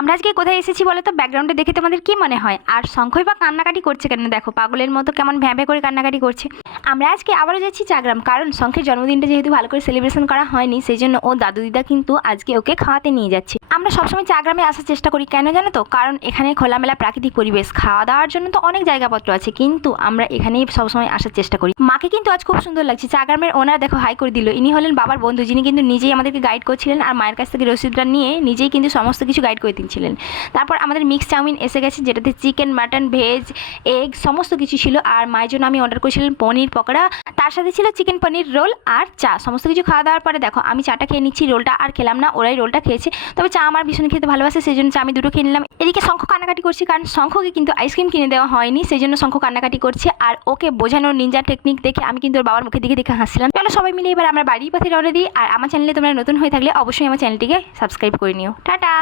আমরা আজকে কোথায় এসেছি বলো তো? ব্যাকগ্রাউন্ডে দেখে তোমাদের কি মনে হয়? আর শঙ্খই বা কান্নাকাটি করছে কেন? দেখো পাগলের মতো কেমন ভ্যাঁ ভ্যাঁ করে কান্নাকাটি করছে। আমরা আজকে আবারও যাচ্ছি চাগ্রাম, কারণ শঙ্খের জন্মদিনটা যেহেতু ভালো করে সেলিব্রেশন করা হয়নি, সেই জন্য ও দাদু দিদা কিন্তু আজকে ওকে খাওয়াতে নিয়ে যাচ্ছে। আমরা সবসময় চাগ্রামে আসার চেষ্টা করি, কেন জানো তো? কারণ এখানে খোলামেলা প্রাকৃতিক পরিবেশ, খাওয়া দাওয়ার জন্য তো অনেক জায়গাপত্র আছে, কিন্তু আমরা এখানেই সবসময় আসার চেষ্টা করি। মাকে কিন্তু আজ খুব সুন্দর লাগছে। চাগ্রামের ওনার দেখো হাই করে দিল। ইনি হলেন বাবার বন্ধু, যিনি কিন্তু নিজেই আমাদেরকে গাইড করছিলেন আর মায়ের কাছ থেকে রসিদটা নিয়ে নিজেই কিন্তু সমস্ত কিছু গাইড করে দিচ্ছিলেন। তারপর আমাদের মিক্স চাউমিন এসে গেছে, যেটাতে চিকেন, মাটন, ভেজ, এগ সমস্ত কিছু ছিল। আর মায়ের জন্য আমি অর্ডার করেছিলাম পনির পকোড়া, তার সাথে ছিল চিকেন পনির রোল আর চা। সমস্ত কিছু খাওয়া দাওয়ার পরে দেখো আমি চাটা খেয়ে নিচ্ছি, রোলটা আর খেলাম না, ওরাই রোলটা খেয়েছে। তবে চা আমার ভীষণ খেতে ভালোবাসে, সেই জন্য চা আমি দুটো খেয়ে নিলাম। এদিকে শঙ্খ কান্নাকাটি করছি, কারণ শঙ্খকে কিন্তু আইসক্রিম কিনে দেওয়া হয়নি, সেই জন্য শঙ্খ কান্নাকাটি করছে। আর ওকে বোঝানোর নিনজা টেকনিক দেখে আমি কিন্তু ওর বাবার মুখের দিকে দেখে হাসছিলাম। চলো সবাই মিলে এবার আমরা বাড়ির পথে রওনা দিই। আর আমার চ্যানেলে তোমরা নতুন হয়ে থাকলে অবশ্যই আমার চ্যানেলটিকে সাবস্ক্রাইব করে নিও। টাটা।